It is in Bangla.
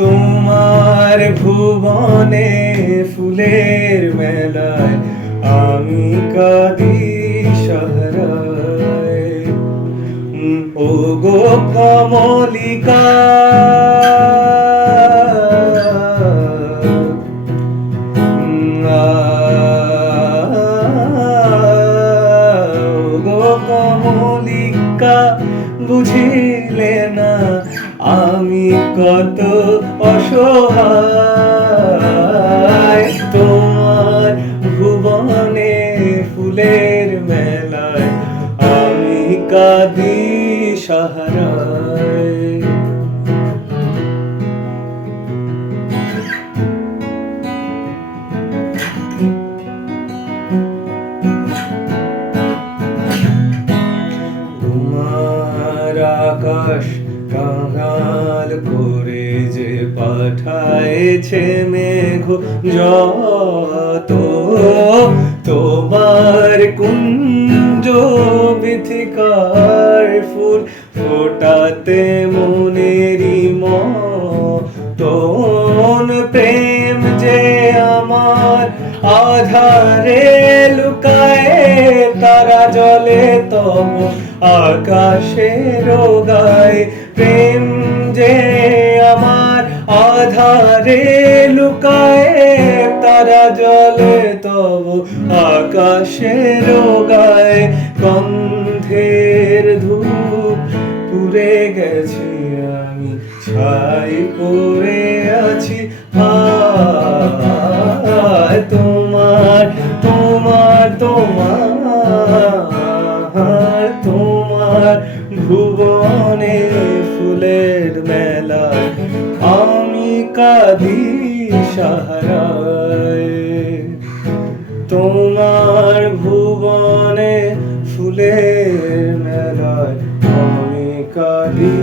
তোমার ভুবনে ফুলের মেলায় আমি কাঁদি সাহারায়। ও গো কমলিকা, ও গো কমলিকা, বুঝিলে না আমি কত অসহায়। তোমার ভুবনে ফুলের মেলায় আমি কাঁদি সাহারায়। তোমার আকাশ কাঙাল করে যে পাঠাইছে মেঘ যত, তোমার কুঞ্জ বিথিকার ফুল ফোটাতে মনেরই মতন। প্রেম যে আমার আধারে লুকায়, তারা জলে তব আকাশের গায়ে। প্রেম যে আমার আধারে লুকায়, তারা জলে তব আকাশের গায়ে। গন্ধের ধূপ পুড়ে গেছি আমি, ছাই পড়ে আছি হায়। তোমার তোমার তোমার তোমার ভুবনে ফুলের মেলায় আমি কাঁদি সাহারায়। তোমার ভুবনে ফুলের মেলায় আমি কাঁদি